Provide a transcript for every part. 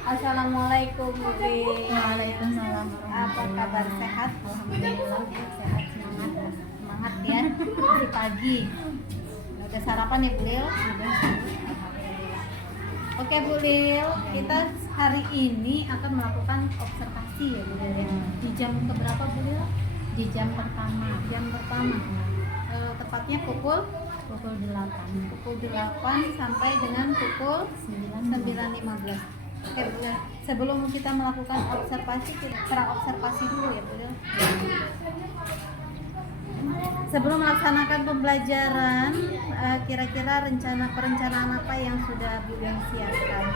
Assalamualaikum Bu Lil. Waalaikumsalam. Apa kabar, sehat? Alhamdulillah sehat, semangat. Semangat ya. Masih pagi. Udah sarapan ya Bu Lil? Sudah. Alhamdulillah. Oke Bu Lil, kita hari ini akan melakukan observasi ya Bu Lil ya. Di jam keberapa Bu Lil? Di jam pertama. Jam pertama. Tepatnya pukul 8. pukul 8 sampai dengan pukul 9.15. Oke Bu Lil, sebelum kita melakukan observasi, kita observasi dulu ya Bu Lil. Sebelum melaksanakan pembelajaran, kira-kira perencanaan apa yang sudah Bu Lil siapkan?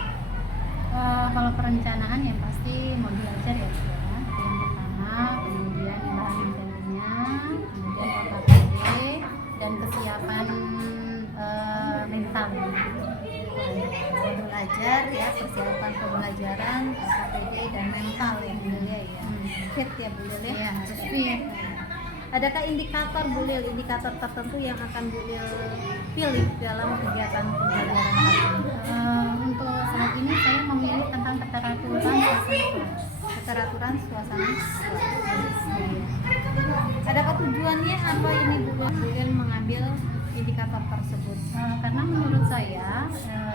Kalau perencanaan yang pasti mau belajar ya, Bu, ya. Itu yang pertama, kemudian bahan materinya, kemudian OKPD dan kesiapan mental. Belajar ya, persiapan pembelajaran, KPD dan mental ya Bu Lil ya. Fit ya Bu Lil ya. Ya, harus fit. Adakah indikator Bu Lil, indikator tertentu yang akan Bu Lil pilih dalam kegiatan pembelajaran hari ini? Untuk saat ini saya memilih tentang keteraturan suasana kelas. Keteraturan suasana kelas. Adakah tujuannya apa ini Bu Lil mengambil indikator tersebut? Karena menurut saya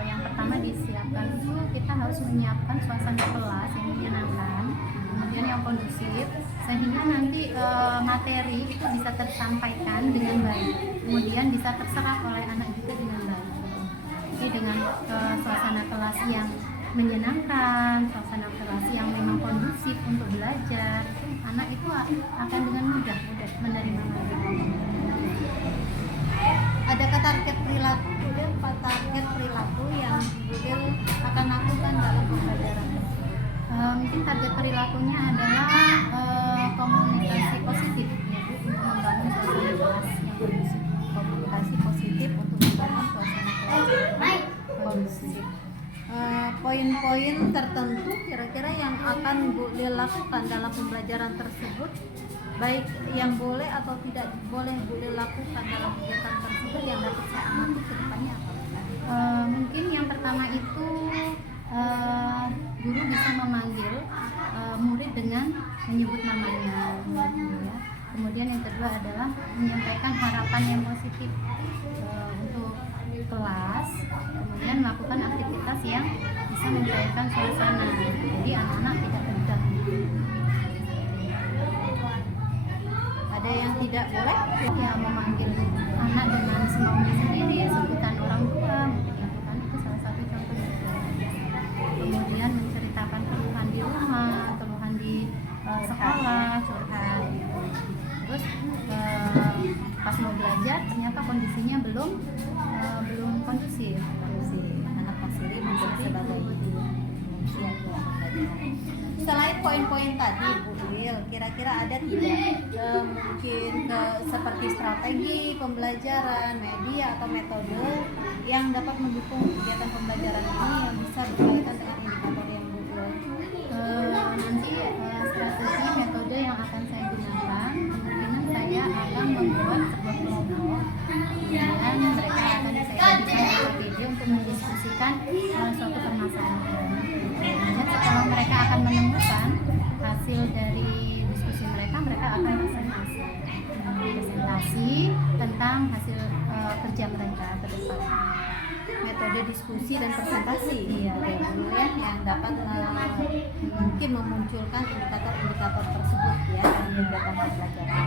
yang pertama disiapkan itu kita harus menyiapkan suasana kelas yang menyenangkan, kemudian yang kondusif, sehingga nanti materi itu bisa tersampaikan dengan baik, kemudian bisa terserap oleh anak juga dengan baik. Jadi dengan suasana kelas yang menyenangkan, suasana kelas yang memang kondusif untuk belajar, anak itu akan dengan mudah menerima materi. Adakah target perilaku yang Bu Lil akan lakukan dalam pembelajaran tersebut? Mungkin target perilakunya adalah komunikasi positif ya Bu, untuk membangun suasana kelas yang kondusif. Komunikasi positif untuk membangun suasana kelas yang kondusif. Poin-poin tertentu kira-kira yang akan Bu Lil lakukan dalam pembelajaran tersebut, baik yang boleh atau tidak boleh Bu Lil lakukan dalam kegiatan tersebut yang dapat saya amati ke depannya apa? Mungkin yang pertama itu guru bisa memanggil murid dengan menyebut namanya, ya. Kemudian yang kedua adalah menyampaikan harapan yang positif untuk kelas, kemudian melakukan aktivitas yang bisa mencairkan suasana, jadi anak-anak tidak tegang. Ada yang tidak boleh? Ya, memanggil anak dengan semaunya sendiri, sebutan orang tua, mungkin itu kan itu salah satu contoh juga. Kemudian menceritakan keluhan di rumah, keluhan di sekolah, curhat. Terus pas mau belajar ternyata kondisinya belum kondusif. Anak masih masih sebagai siap Selain poin-poin tadi Bu Lil, kira-kira ada tidak mungkin seperti strategi pembelajaran, media atau metode yang dapat mendukung kegiatan pembelajaran ini yang bisa berkaitan dengan indikator yang Bu Lil? Nanti strategi metode yang akan saya gunakan, kemungkinan saya akan membuat sebuah kelompok dan mereka akan saya berikan KPD untuk mendiskusikan suatu permasalahan. Dan setelah mereka akan menemukan hasil dari diskusi mereka akan presentasi tentang hasil kerja mereka ke depan. Metode diskusi dan presentasi Iya, yang dapat mungkin memunculkan indikator-indikator tersebut ya dalam kegiatan pembelajaran.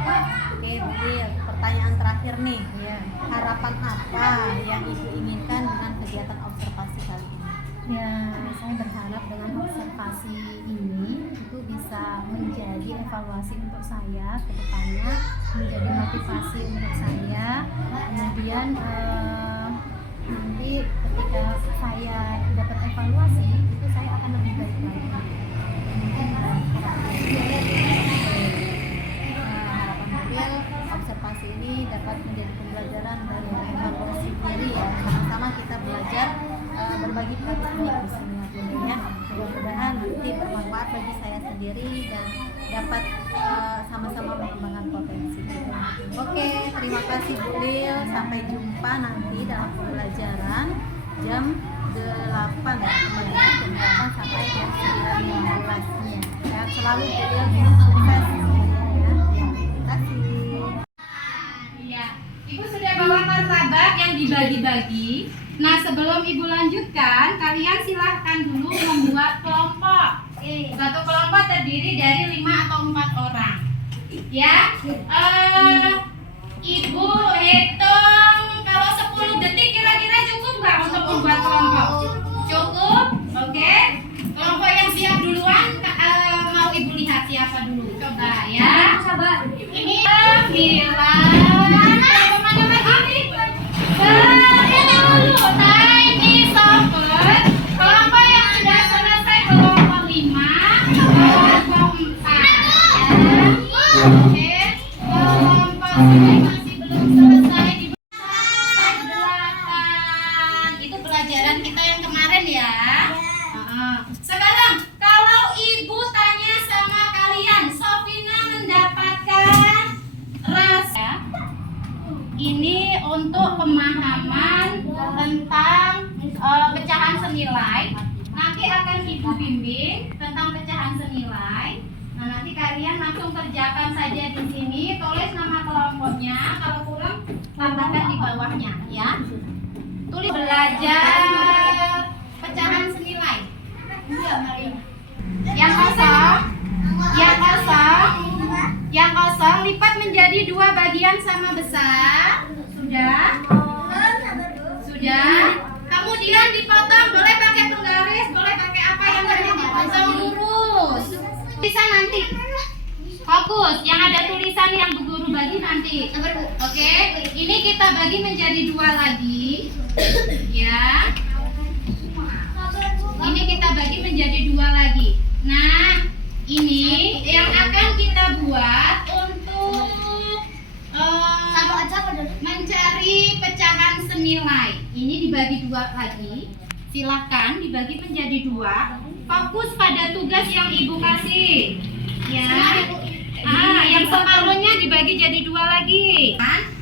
Oke, Bu Lil, pertanyaan terakhir nih. Iya. Harapan apa yang Ibu inginkan dengan kegiatan observasi kali ini? Ya, saya berharap dengan observasi ini itu bisa menjadi evaluasi untuk saya ke depannya, menjadi motivasi untuk saya. Kemudian nanti ketika saya dapat evaluasi itu saya akan lebih baik lagi. Mungkin harapan Bu Lil, observasi ini dapat menjadi pembelajaran dan evaluasi diri ya. Sama-sama kita belajar berbagi praktik di sini Bu Lil ya. Mudah-mudahan nanti bermanfaat bagi saya sendiri dan dapat sama-sama mengembangkan potensi kita. Oke, terima kasih Bu Lil. Sampai jumpa nanti dalam pembelajaran jam 8 ya, kembali jam 8 sampai jam selalu jadi lebih sukses ya. Terima kasih. Iya, Ibu sudah bawa martabak yang dibagi-bagi. Nah, sebelum Ibu lanjutkan, kalian silahkan dulu membuat kelompok. Satu kelompok terdiri dari 5 atau 4 orang. Ya, Ibu hitung kalau 10 detik kira-kira cukup nggak untuk membuat kelompok? Cukup? Oke. Kelompok yang siap duluan, mau Ibu lihat siapa dulu? Coba ya. Coba. Ini time is over. Kelompok yang sudah selesai kelompok 5, kelompok 4 ya. Oke. Kelompok ini masih belum selesai di belakang. Itu pelajaran kita yang kemarin ya. Sekarang kalau Ibu tanya sama kalian, Sofina mendapatkan rasa ini untuk pemahaman tentang pecahan senilai. Nanti akan Ibu bimbing tentang pecahan senilai. Nah, nanti kalian langsung kerjakan saja di sini, tulis nama kelompoknya. Kalau kurang, tambahkan di bawahnya ya. Tulis belajar pecahan senilai. Yang kosong lipat menjadi 2 bagian sama besar. Sudah? Kemudian dipotong, boleh pakai penggaris, boleh pakai apa yang penting dipotong lurus. Tulisan nanti. Fokus, yang ada tulisan yang Bu Guru bagi nanti. Oke, ini kita bagi menjadi 2 lagi. Ya. Ini kita bagi menjadi 2 lagi. Nah, ini yang akan kita buat untuk mencari pecahan senilai. Ini dibagi 2 lagi. Silahkan dibagi menjadi 2. Fokus pada tugas yang Ibu kasih. Ya. Yang separuhnya dibagi jadi 2 lagi.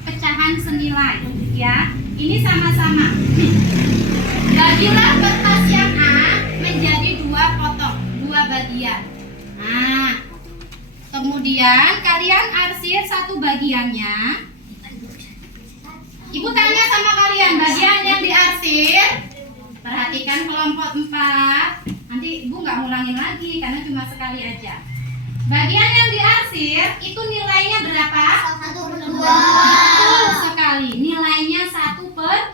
Pecahan senilai. Ya. Ini sama-sama. Bagilah kertas yang A menjadi 2 potong, 2 bagian. Nah, kemudian kalian arsir 1 bagiannya. Ibu tanya sama kalian, bagian yang diarsir, perhatikan kelompok 4. Nanti Ibu nggak ngulangin lagi karena cuma sekali aja. Bagian yang diarsir itu nilainya berapa? 1/2. Betul sekali, nilainya 1/2.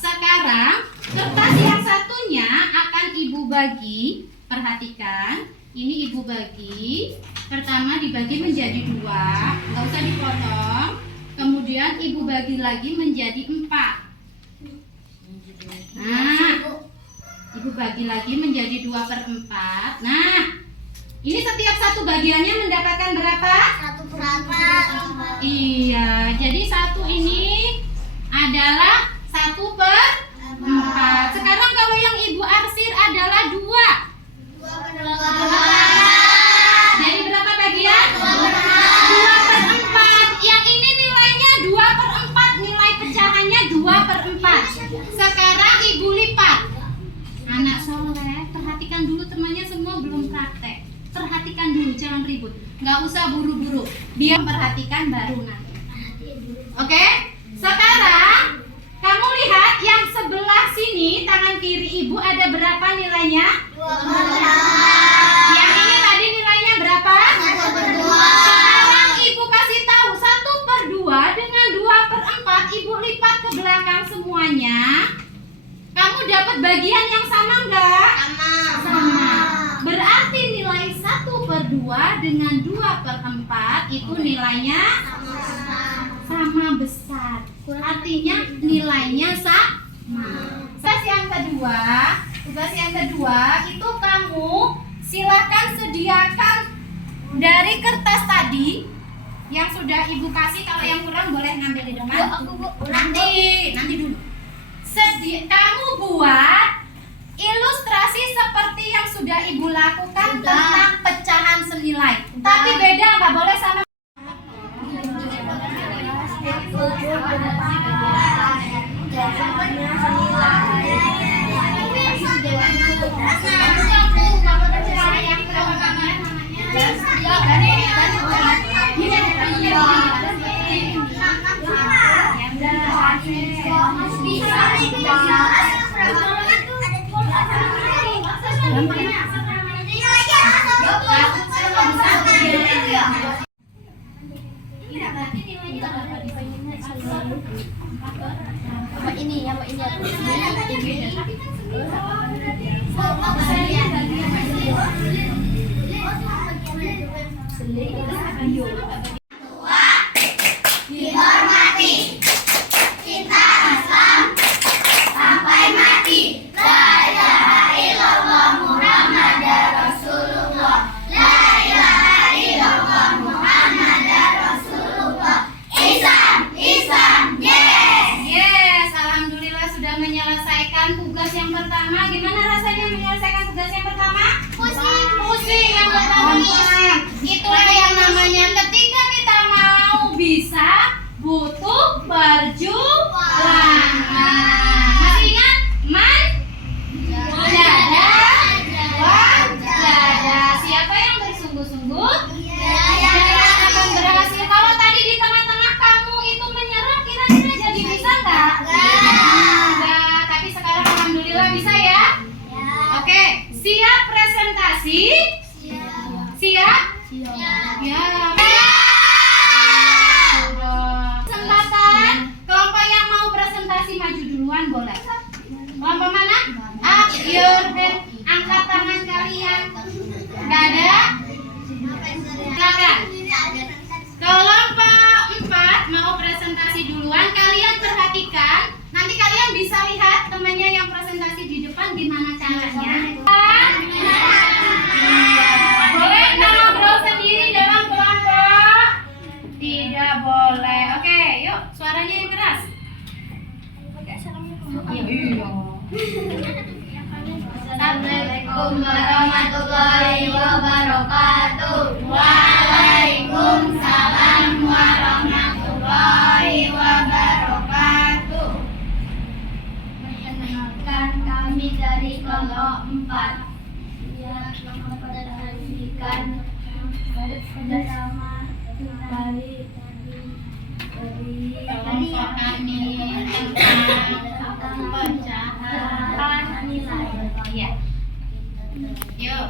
Sekarang kertas yang satunya akan Ibu bagi. Perhatikan, ini Ibu bagi. Pertama dibagi menjadi 2, nggak usah dipotong. Kemudian Ibu bagi lagi menjadi 4. Nah, Ibu bagi lagi menjadi 2/4. Nah, ini setiap satu bagiannya mendapatkan berapa? 1/4. Iya, jadi 1 ini adalah 1/4. Sekarang kalau yang Ibu arsir adalah 2. Jadi berapa bagian? 2/4. Yang ini nilainya 2/4. Nilai pecahannya 2/4. Sekarang Ibu lipat. Anak soleh, perhatikan dulu, temannya semua belum praktek. Perhatikan dulu, jangan ribut. Nggak usah buru-buru. Biar perhatikan baru nanti. Oke? Sekarang kamu lihat yang sebelah sini, tangan kiri Ibu ada berapa nilainya? 2/4. Yang ini tadi nilainya berapa? 1/2. Sekarang Ibu kasih tahu 1/2 dengan 2/4. Ibu lipat ke belakang semuanya. Kamu dapat bagian yang sama enggak? Sama. Berarti nilai 1/2 dengan 2/4 itu nilainya sama besar. Artinya nilainya sama. Tugas yang kedua itu kamu silakan sediakan dari kertas tadi yang sudah Ibu kasih. Kalau yang kurang boleh ngambil di depan. Nanti dulu. Kamu buat ilustrasi seperti yang sudah Ibu lakukan tentang pecahan senilai. Tapi beda, nggak boleh sama. Sama ini aku Dihormati kita Islam sampai mati. La ilaha illallah Muhammadar Rasulullah. La ilaha illallah Muhammadar Rasulullah. Islam, Yes, alhamdulillah sudah menyelesaikan tugas yang pertama. Gimana rasanya menyelesaikan tugas yang pertama? Pusing, yang pertama pusing. Itulah yang namanya ketika kita mau bisa butuh perjuangan. Masih ingat? Jadah. Siapa yang bersungguh-sungguh? Dia akan berhasil. Kalau tadi di tengah-tengah kamu itu menyerah, kira-kira jadi bisa nggak? Enggak. Tapi sekarang alhamdulillah bisa ya. Oke, siap presentasi? Siap? Ya. Kesempatan kelompok yang mau presentasi maju duluan boleh. Kelompok mana? Up your hand. Angkat tangan kalian. Nggak ada? Silakan. Kelompok 4 mau presentasi duluan. Kalian perhatikan. Nanti kalian bisa lihat temannya yang presentasi di depan gimana caranya. Boleh nggak ngobrol sendiri dalam kelompok? Tidak boleh. Oke, yuk suaranya yang keras. Iya. Assalamualaikum warahmatullahi wabarakatuh. Waalaikumsalam warahmatullahi wabarakatuh. Perkenalkan kami dari kelompok 4 yang mempresentasikan bersama dari Kelompok kami tentang pecahan nilai. Iya. Yuk.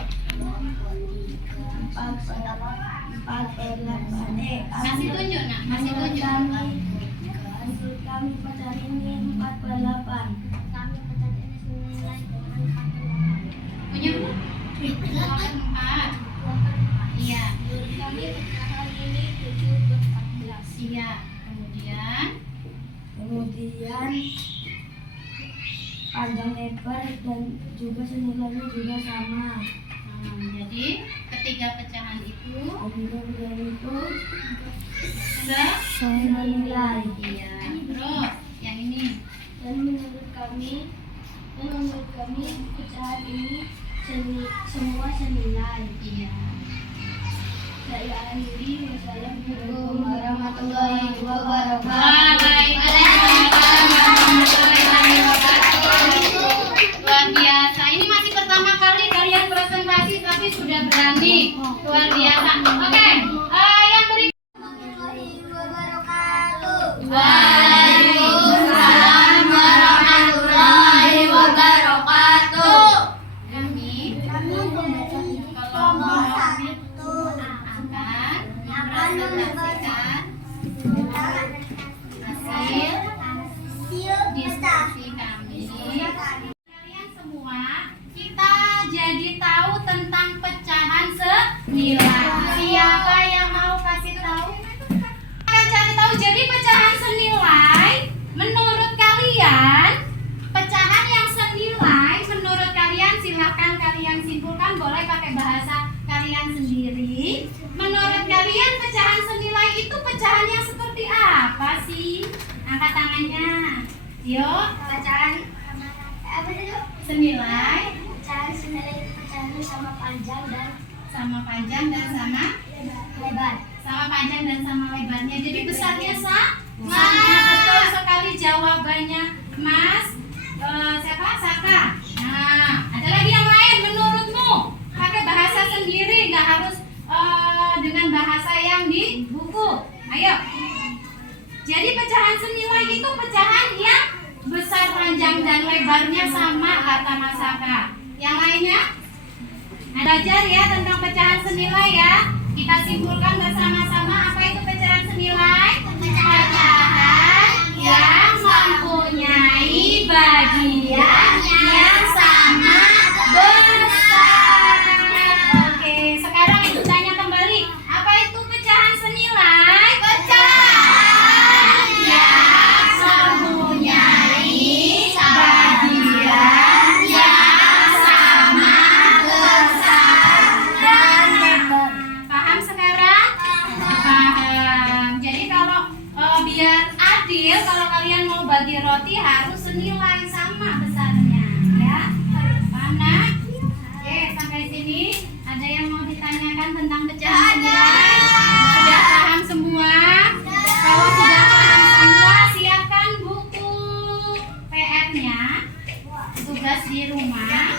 Masih tunjuk nak, masih tunjuk. Kami pecahan ini 4/8. Kami pecahan ini senilai Punya belum? 4. Iya. Kami pecahan ini 7/14. Iya. Kemudian panjang lebar dan juga senilainya juga sama. Jadi ketiga pecahan itu Kemudian itu senilai. Iya. Terus yang ini dan menurut kami pecahan ini semua senilai. iya. Saya akhiri. Wassalamualaikum warahmatullahi wabarakatuh. Waalaikumsalam warahmatullahi wabarakatuh. Luar biasa. Ini masih pertama kali kalian presentasi tapi sudah berani. Luar biasa. Oke. Yang berikut. Waalaikumsalam warahmatullahi wabarakatuh. Kami akan mempresentasikan hasil diskusi kami. Kalian semua, kita jadi tahu tentang pecahan senilai. Siapa yang mau kasih tahu? Kalian cari tahu. Jadi pecahan senilai, menurut kalian, pecahan yang senilai, menurut kalian silahkan kalian simpulkan. Boleh pakai bahasa kalian sendiri. Menurut kalian pecahan senilai itu pecahan yang seperti apa sih? Angkat tangannya. Yuk, Pecahan senilai pecahan sama panjang dan sama panjang dan sama lebar. sama panjang dan sama lebarnya. Jadi besarnya sama. Betul sekali jawabannya, Mas. Siapa? Saka. Nah, ada lagi yang lain menurutmu? Pakai bahasa sendiri, nggak harus dengan bahasa yang di buku. Ayo. Jadi pecahan senilai itu pecahan yang besar, panjang dan lebarnya sama, kata Mas Saka. Yang lainnya? belajar ya tentang pecahan senilai ya. Kita simpulkan bersama-sama apa itu pecahan senilai. Pecahan yang mempunyai bagian yang sama besar. Oke, sekarang ibu tanya kembali, apa itu pecahan senilai? Pecahan yang mempunyai bagian yang sama besar dan lebar. Paham sekarang? Paham. Jadi kalau biar adil, kalau kalian mau bagi roti harus senilai sama besarnya, ya. Paham nak? Oke, sampai sini ada yang mau ditanyakan tentang pecahan senilai? Sudah paham semua? Kalau sudah paham semua, siapkan buku PR-nya, tugas di rumah.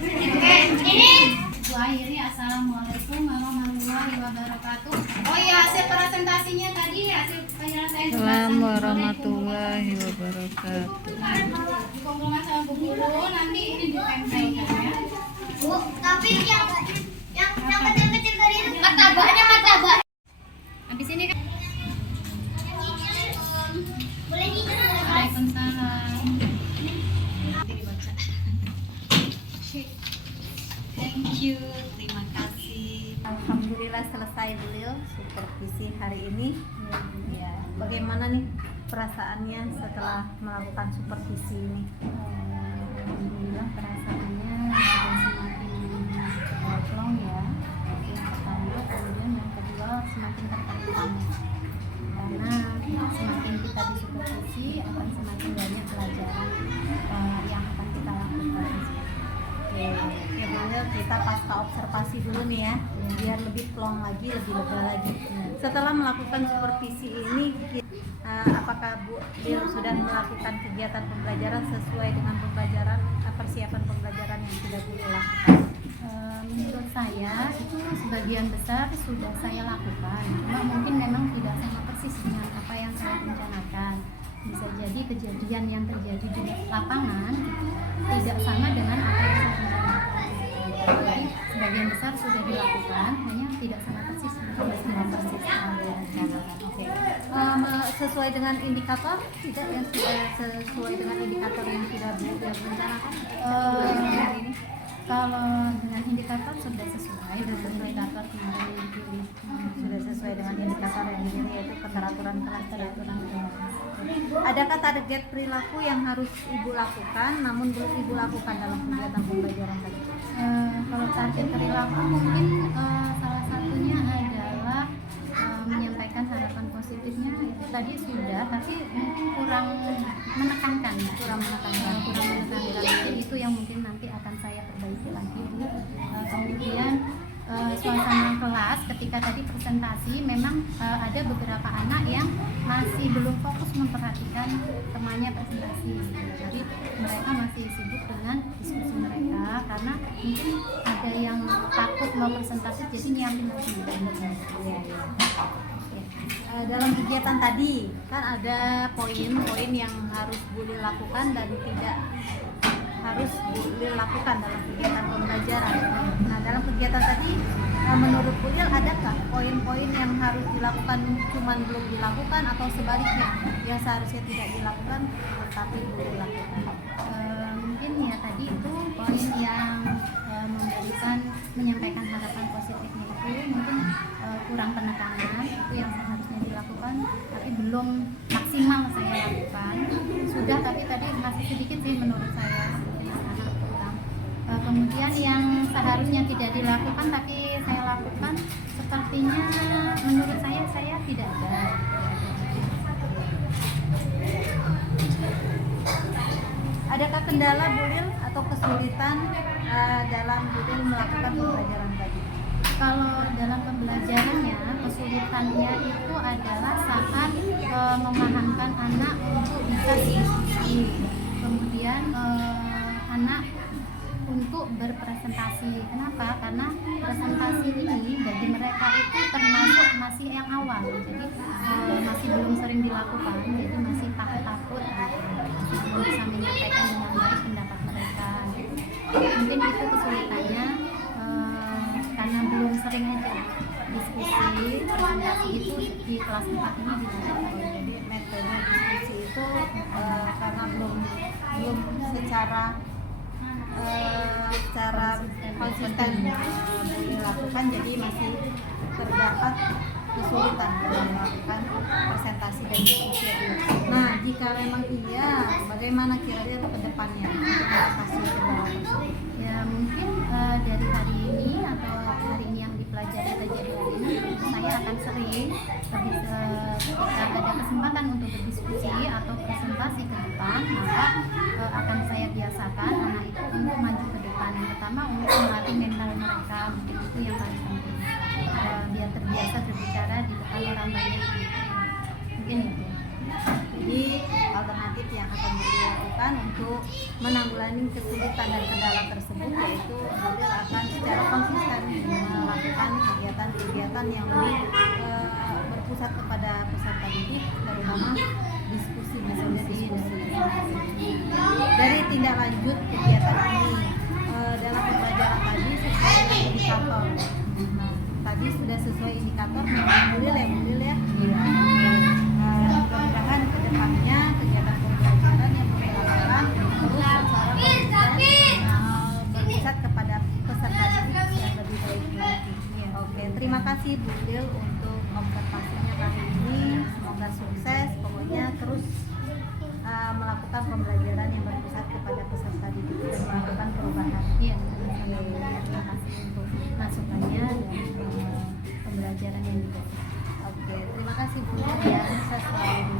Oke, ini Bu akhiri. Assalamualaikum warahmatullahi wabarakatuh. Oh iya, hasil presentasinya tadi, hasil penyelesaian tugas. Assalamualaikum warahmatullahi wabarakatuh. Dikumpulkan sama Bu Guru, nanti ini ditempelkan ya. Bu, tapi yang kecil-kecil tadi itu martabaknya. Habis ini kan. Boleh nyicil. Waalaikumsalam. Thank you, terima kasih. Alhamdulillah selesai beliau supervisi hari ini. Ya, bagaimana nih perasaannya setelah melakukan supervisi ini? Alhamdulillah perasaannya sudah semakin plong ya. Yang pertama, kemudian yang kedua semakin tertekan karena semakin kita disupervisi akan semakin banyak pelajaran yang akan kita lakukan. Oke, beliau kita pasca observasi dulu nih ya, biar lebih plong lagi, lebih lega lagi. Setelah melakukan supervisi ini, apakah Bu Lil sudah melakukan kegiatan pembelajaran sesuai dengan persiapan pembelajaran yang sudah Bu Lil lakukan? Menurut saya itu sebagian besar sudah saya lakukan, cuma mungkin memang tidak sama persis dengan apa yang saya rencanakan. Bisa jadi kejadian yang terjadi di lapangan tidak sama dengan apa yang saya rencanakan. Jadi sebagian besar sudah dilakukan, hanya tidak sama persis dengan persis yang direncanakan. Oke. Sesuai dengan indikator tidak yang sudah sesuai dengan indikator yang sudah Bu Lil rencanakan hari ini? Kalau dengan indikator sudah sesuai dengan indikator kemarin yang dipilih. Sudah sesuai dengan indikator yang ini, yaitu keteraturan kelas. Adakah target perilaku yang harus Ibu lakukan namun belum Ibu lakukan dalam kegiatan pembelajaran tadi? Kalau target perilaku mungkin salah satunya adalah menyampaikan harapan positifnya itu tadi sudah, tapi mungkin kurang menekankan. Jadi itu yang mungkin nanti akan saya perbaiki lagi Bu. Kemudian suasana kelas ketika tadi presentasi memang ada beberapa anak yang masih belum fokus memperhatikan temannya presentasi. Jadi mereka masih sibuk dengan diskusi mereka karena mungkin ada yang takut mau presentasi jadi nyiapin lagi. Dalam kegiatan tadi kan ada poin-poin yang harus Bu Lil lakukan dan tidak harus Bu Lil lakukan dalam kegiatan pembelajaran. Nah, dalam kegiatan tadi menurut Bu Lil adakah poin-poin yang harus dilakukan cuman belum dilakukan atau sebaliknya yang seharusnya tidak dilakukan tetapi Bu Lil lakukan? Mungkin ya tadi itu poin yang menyampaikan harapan positifnya itu mungkin kurang penekanan, itu yang seharusnya dilakukan tapi belum maksimal saya lakukan. Sudah tapi tadi masih sedikit sih menurut saya anak kurang. Kemudian yang seharusnya tidak dilakukan tapi saya lakukan sepertinya menurut saya tidak ada. Adakah kendala Bu Lil atau kesulitan dalam Bu Lil melakukan pembelajaran tadi? Kalau dalam pembelajarannya kesulitannya itu adalah saat memahamkan anak untuk bisa diskusi, kemudian anak untuk berpresentasi. Kenapa? Karena presentasi ini bagi mereka itu termasuk masih yang awal, jadi masih belum sering dilakukan, jadi masih takut-takut, masih belum bisa menyampaikan dengan baik pendapat mereka. mungkin itu kesulitannya karena belum sering aja diskusi presentasi itu di kelas 4 ini dilakukan. Jadi metode diskusi itu karena belum secara konsisten dilakukan, jadi masih terdapat kesulitan dalam melakukan presentasi dan diskusi. Nah, jika memang iya, bagaimana kira-kira ke depannya untuk mengatasi kendala tersebut? Ya mungkin dari hari ini atau hari ini yang dipelajari terjadi hari ini, saya akan sering ketika ada kesempatan untuk berdiskusi atau presentasi ke depan, maka akan saya biasakan anak itu untuk maju ke depan. Yang pertama untuk melatih mental mereka, mungkin itu yang paling penting, biar terbiasa berbicara di depan orang banyak. Mungkin itu. Jadi alternatif yang akan dilakukan untuk menanggulangi kesulitan dan kendala tersebut yaitu Budil akan secara konsisten melakukan kegiatan-kegiatan yang lebih berpusat kepada peserta didik, terutama diskusi, metode diskusi. Dari tindak lanjut kegiatan ini dalam pembelajaran tadi sesuai dengan indikator. Nah, tadi sudah sesuai indikator memang Budil ya. Mudah-mudahan ke depannya kegiatan pembelajaran yang dilakukan terus secara konsisten berpusat kepada peserta didik yang lebih baik lagi. Oke, terima kasih Budil untuk observasinya kali ini. Semoga sukses. Pokoknya terus melakukan pembelajaran yang berpusat kepada peserta didik dan melakukan perubahan. Iya, terima kasih untuk masukannya dan pembelajaran yang diberikan. Oke, terima kasih Bu. Ya, sukses selalu.